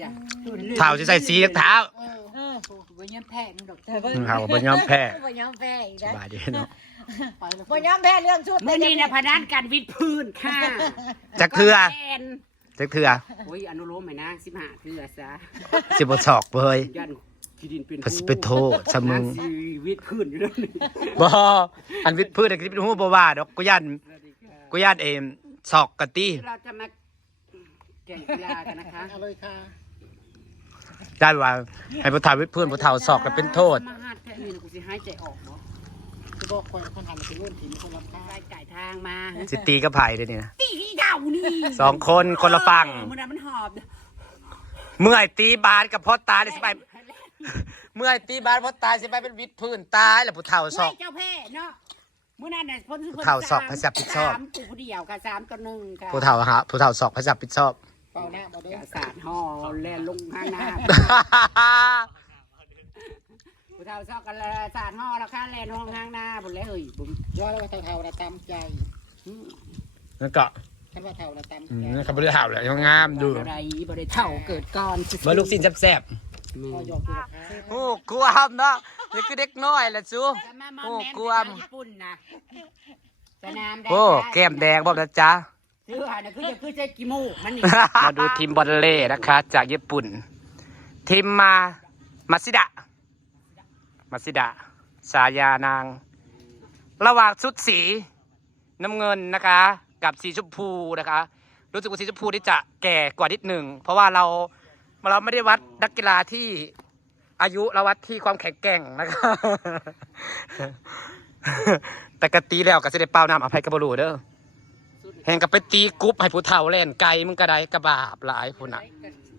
จ้ะ เท้าจะใส่สีเท้า บ่ยอมแพ้นึงดอก เท้าบ่ยอมแพ้ บ่ยอมแพ้อีก ส นะ บายดีเนาะ บ่ยอมแพ้เรื่องชุด มื้อนี้นะพนันการวิดพื้นค่ะ จักเทื่อจักเทื่อ โอ้ยอนุโลมให้นาง15เทื่อซะ สิบ่ศอกเว้ย ยันที่ดินเป็น พสิไปโทษซะมึง ชีวิตพื้นอยู่แล้วนี่ บ่อันวิทย์พืชอันนี้เป็นฮู้บ่ว่าดอกกูย่านเองศอกกะตี้ เราจะมาแข่งกีฬากันนะคะเอาเลยค่ะ ได้ว่าให้ผู้เฒ่าวิทย์พืชผู้เฒ่าศอกก็เป็นโทษ มาหาดแท้นี่กูสิหายใจออกบ่จะบอกคนทำเป็นรุ่นถิ่นคนละทางได้ไก่ทางมา สิตีกับไผ่เด้อนี่นะ ตีเก่านี่ สองคนคนละฝั่ง มันมันหอบ เมื่อยตีบานกับพ่อตายเลยสิไปเมื่อยตีบานพ่อตายสิไปเป็นวิทย์พื้นตายแล้วผู้เฒ่าศอก เจ้าแพ้เนาะมื้อนั้นน่ะพ้น ผู้เฒ่าศอกพระสับผิดชอบ 3กูผู้เดียวค่ะ3ต่อ1ค่ะ ผู้เฒ่าฮะผู้เฒ่าศอกพระสับผิดชอบ เป่าหน้าบ่ได้สาดห่อแล่นลงข้างหน้าผู้เฒ่าซอกกันสาดห่อแล้วค่ะแล่นลงข้างหน้าพุ่นแล้วเอ้ยบุ้มย่อแล้วว่าเฒ่าๆละตามใจ นั่นก็ คันว่าเฒ่าละตามใจ นั่นเขาบ่ได้เฒ่าแล้วยังงามดู บ่ได้บ่ได้เฒ่าเกิดก่อน มาลูกสิ้นแซ่บ พ่อยอมตัวค่ะ ๆโอ้กลัวครับเนาะนี่คือเด็กน้อยแหละซู โอ้กลัว ญี่ปุ่นนะสนามแดง โอ้แก้มแดงบ่นะจ๊ะ ชื่อหาน่ะคือจะกี่มูกมันนี่ มาดูทีมบอลเล่นะคะ จากญี่ปุ่น ทีมมาซิดะสายานาง ระหว่างชุดสีน้ำเงินนะคะ กับสีชมพูนะคะ รู้สึกว่าสีชมพูนี่จะแก่กว่านิดหนึ่งเพราะว่าเราไม่ได้วัดนักกีฬาที่อายุเราวัดที่ความแข็งแกร่งนะคะ แต่กตีแล้วก็จะได้เป้าน้ำอภัยกับบรูเด้อแห่งกับไปตีกรุ๊ปให้ผู้เฒ่าเล่นไก่มึงก็ได้กระบาบหลายผู้น่ะ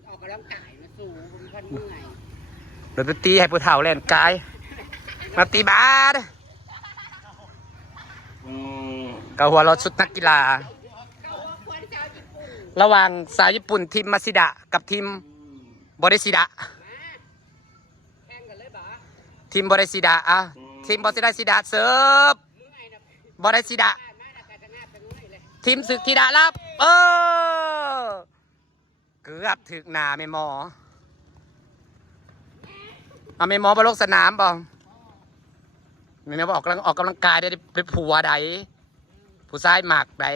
ออกกำลังกายมาสู่ผมพันเมื่อย เดี๋ยวไปตีให้ผู้เฒ่าเล่นไก่มาตีบาสกับหัวเราะชุดนักกีฬา ระหว่างสายญี่ปุ่นทีมมาซิดะกับทีมบริซิดะ แข่งกันเลยบ่ ทีมบริซิดะอ่ะทีมบริซิดะเสิร์ฟบริซิดะทีมศึกธิดารับเกือบถึกหนาไม่หมอเอาไม่หมอบอลลกสนามบ่ไม่หมอออกกำลังกายได้เป็นผัวใดผู้ชายหมักใด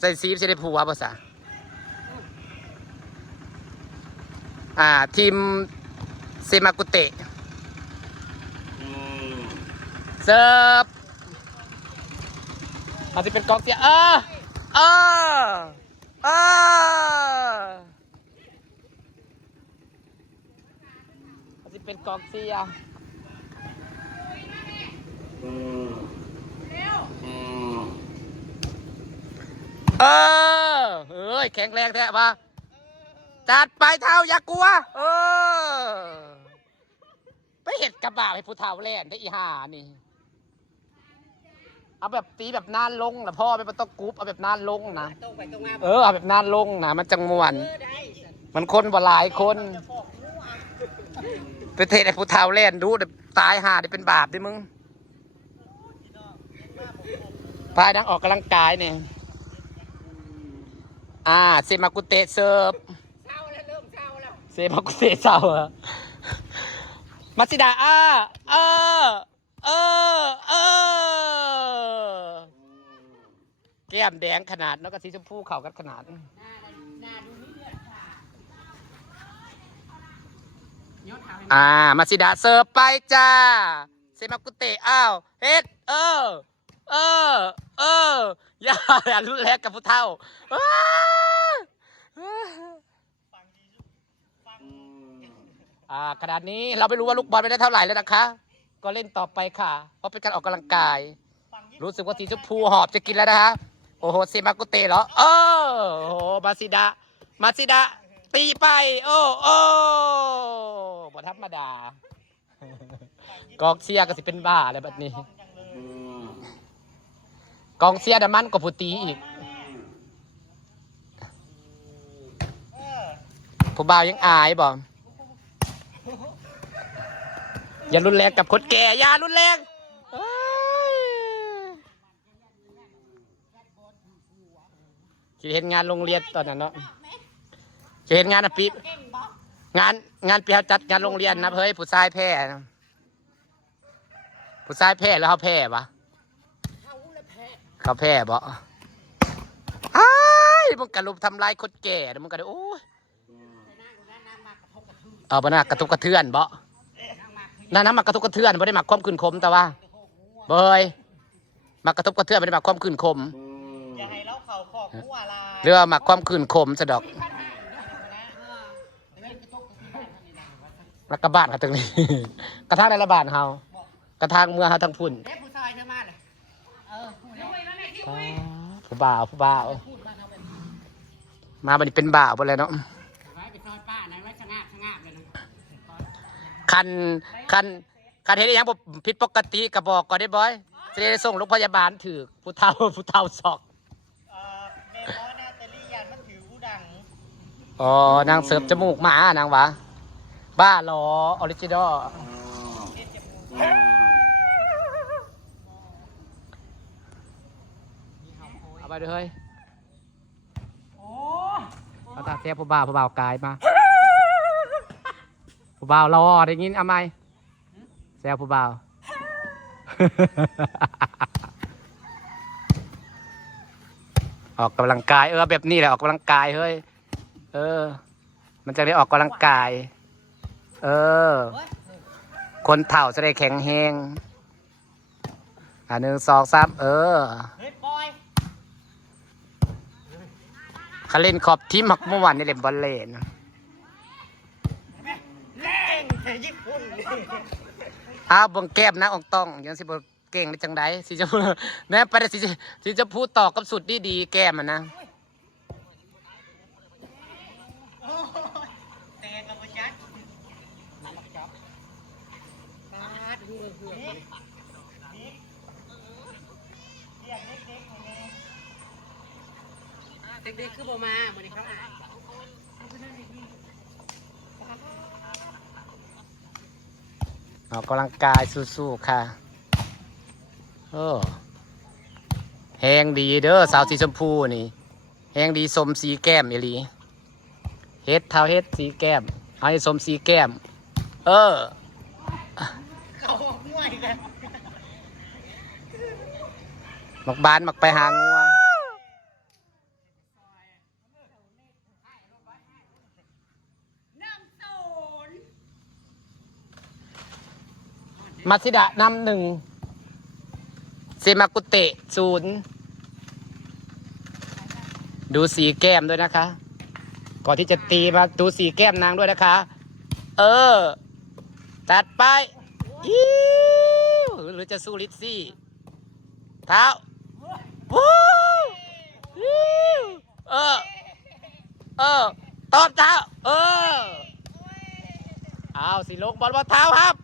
ใส่ซีฟจะได้ผัวภาษาทีมเซมากุเตะเซิร์ฟอาจจะเป็นกองเสียอาจจะเป็นกองเสียเฮ้ยแข็งแรงแท้ปะจัดไปเท้าอย่ากลัวไปเห็ดกระบะให้ผู้เฒ่าแล่นได้อีห่านี่เอาแบบตีแบบนานลงนะพ่อไม่ต้องกรุ๊ปเอาแบบนานลงนะ ตรงไปตรงมา เอาแบบนานลงนะมันจังมวนมันคนบ่หลายคนไปเทศไอ้ผู้เฒ่าแล่นดูเดี๋ยวตายห่าได้เป็นบาปดิมึงพายนังออกกำลังกายเนี่ยเซมากุเตะเซิร์ฟ เช้าแล้วเริ่มเช้าแล้ว เซมากุเตะเศร้าอะมาซิดาแก้มแดงขนาดแล้วก็สีชมพูเข่ากันขนาด หน้าดูนี่เลือดค่ะยศเอาให้ มาซิดาเสิร์ฟไปจ้าเซมากุเตะเฮ็ดอย่ารุนแรงกับผู้เฒ่าขนาดนี้เราไม่รู้ว่าลูกบอลไปได้เท่าไหร่แล้วนะคะก็เล่นต่อไปค่ะเพราะเป็นการออกกำลังกายรู้สึกว่าสีชมพูหอบจะกินแล้วนะคะโอ้โหเซมากุเตะเหรอโอ้โหมาซิดาตีไปโอ้บ่ธรรมดากองเชียร์ก็สิเป็นบ้าอะไรแบบนี้กองเชียร์ดมันก็ผู้ตีอีกผู้บ่าวยังอายบ่อย่ารุนแรงกับคนแก่อย่ารุนแรงคิดเห็นงานโรงเรียนตอนนั้นเนาะ จะเห็นงานปีงานปีเขาจัดงานโรงเรียนนะเฮ้ยผู้ชายแพ้นะผู้ชายแพ้แล้วเขาแพ้ปะเขาแพ้บ่อ้ายมันกระลุมทำลายคนแก่มันก็ได้โอ้ยเอาบ่น่ากระตุกกระเทือนบ่นั่นนะมากระตุกกระเทือนไม่ได้หมักความขืนคมแต่ว่าเบยมากระตุกกระเทือนไม่ได้หมักความขืนคมอย่าให้เราเข่าขอกหัวลาย เรือหมักความขืนคมสะดอกรักกระบาดเขาตรงนี้ กระทางในระบาดเขากระทางเมืองเขาทั้งพุ่นผู้บ่าวมาบันนี้เป็นบ่าวไปเลยเนาะคันเห็นอย่างผิดปกติกระบอกก่อนได้บ่อยจะได้ส่งโรงพยาบาลถือผู้เฒ่าศอกเมมอนาตาลียานมันถือผู้ดัง อ๋อนางเสิร์ฟจมูกหมานางวะบ้าหรอออริจินอลเอาไปเลยเอาตาเสียผู้บ่าวกายมาผู้บ่าวรอได้ยินเอาไหมแซวผู้บ่าวออกกำลังกายแบบนี้แหละออกกำลังกายเฮ้ยมันจะได้ออกกำลังกายคนเฒ่าจะได้แข็งแรง1 2 3เฮ้ยปอยเขาเล่นขอบทีมเมื่อวานนี่เล่นบอลเล่นเล่นแต่ญี่ปุ่นบงแก้มนะองต้องยังสิบเก่งได้จังไดสิจะพูดนะไปได้สิจะพูดต่อกับสุดดีแก้มมันนะแต่กับประจักษ์เด็กๆคือบ่มาเหมือนเขาออกกำลังกายสู้ๆค่ะแหงดีเด้อสาวสีชมพูนี่แหงดีสมสีแก้มอีหลีเฮ็ดเท้าเฮ็ดสีแก้มเอาให้สมสีแก้มเขาห่วยกันมักบานมักไปหางัวมาซิดะนำ1เซมากุเตะ0ดูสีแก้มด้วยนะคะก่อนที่จะตีมาดูสีแก้มนางด้วยนะคะตัดไปหรือจะสู้ลิซซี่เท้าตอบเท้าเอาสิลงบอลเท้าครับ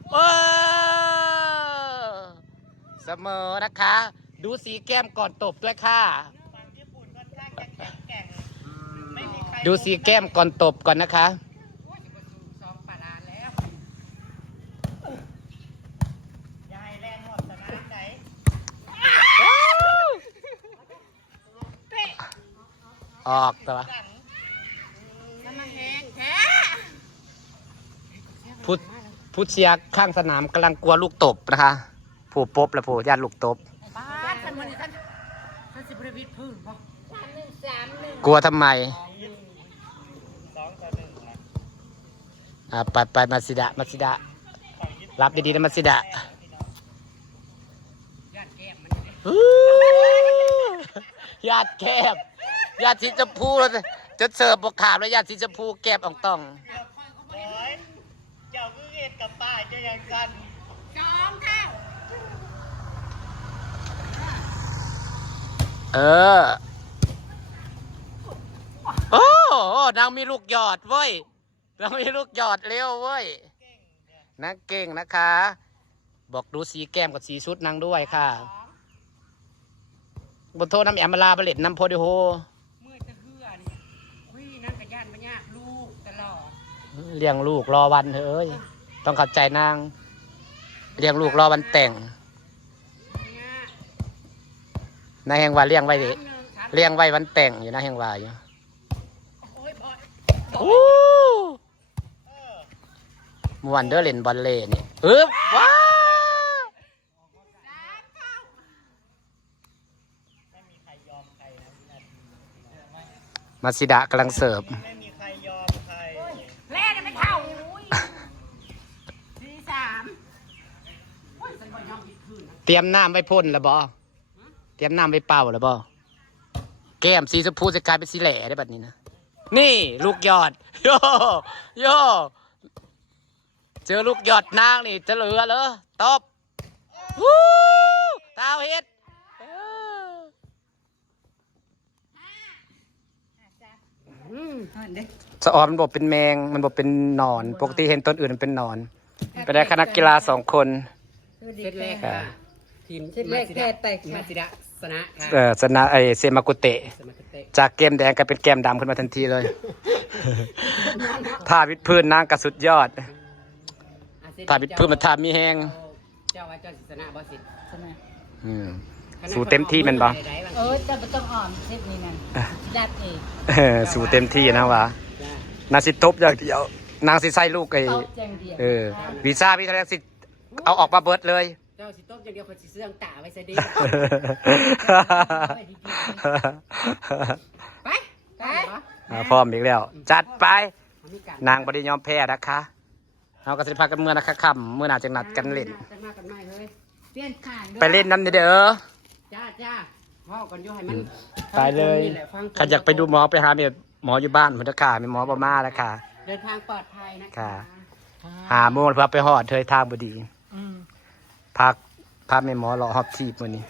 เสมอนะคะดูสีแก้มก่อนตบด้วยค่ะดูสีแก้มก่อนตบก่อนนะคะออกตัวผู้เชียร์ข้างสนามกำลังกลัวลูกตบนะคะผู้ปบและผู้ญาติลูกตบกลัวทำไมไปมาซิดะรับดีๆนะมาซิดะญาติแคบญาติสีชมพูแล้วจะเสิร์ฟบกขาดแล้วญาติสีชมพูแก้มอ่องต้องเจ้าคือเอ็ดกับป้าจะยังกัน2 เท่าโอ้นางมีลูกหยอดเว้ยนางมีลูกหยอดเร็วเว้ยนางเก่งนะคะบอกดูสีแก้มกับสีชุดนางด้วยค่ะบนโทษน้ำแอมมาลาบเล็ดน้ำโพดิโฮมือจะเหื่อนี่นั่งกับย่านมันยากลูกตลอดเลี้ยงลูกรอวันเฮ้ยต้องเข้าใจนางเลี้ยงลูกรอวันแต่งนายแห่งว่าเลี้ยงไว้ดิเลี้ยงไว้วันแต่งอยู่นะแห่งว่าอยู่ โอ้มวนเดอร์เล่นบอลเล่นี่ว้า ไม่มีใครยอมใครนะวินาที มาซิดะกำลังเสิร์ฟ ไม่มีใครยอมใคร แล่ไม่เท่า สี่สามโอ้ยฉันบ่ยอมผิดคืนนะ เตรียมน้ำไว้พ่นแล้วบอเตรียมน้ำไว้เป่าแล้วบอแก้มสีชมพูจะกลายเป็นสีแหล่ได้แบบนี้นะ นี่ลูกยอด โยโยเจอลูกยอดนางนี่จะเหลือเหรอตบวู้ตาวเฮ็ดสะออนมันบอกเป็นแมงมันบอกเป็นหนอน ปกติเห็นต้นอื่นมันเป็นหนอนไปได้คณะกีฬา2 คน เซตแรกค่ะทีมมาซิดะชนะค่ะ ชนะไอเซมากุเตะ สมัครเตะ จากเกมแดงกลายเป็นเกมดำขึ้นมาทันทีเลย ท่าวิดพื้นนางกระสุดยอดท่าวิดพื้นมันท่ามีแหง เจ้าว่าเจ้าสิชนะบ่สิ ใช่ไหม อืมสู้เต็มที่แมันบ่ จะไม่ต้องอ่อนเทปนี้นั่นดัดเอง สู้เต็มที่นะวะนาสิตบอย่างเดียวนางสิใส่ลูกไอ้ ตบอย่างเดียว วีซ่าพี่ทะเลสิเอาออกมาเบิดเลย เจ้าสิตบอย่างเดียวคนสิเสื่องตาไว้ซะดีไปไป พร้อมอีกแล้ว จัดไป นางบริยอมแพ้นะคะเราก็สิพากันเมื่อนะคะค่ำเมื่อหนาจังนัดกันเล่น จะมากันใหม่เฮ้ย เปลี่ยนข้าง ไปเล่นน้ำเด้อ จ้าพ่อก่อนอยู่ให้มัน ไปเลยใครอยากไปดูหมอไปหาหมออยู่บ้านพุทธคามีหมอประมาแล้วค่ะ เดินทางปลอดภัยนะคะ หาโมงเพื่อไปหอดเธอทางบดีพักพาแม่หมอรอฮอบทีบวันนี้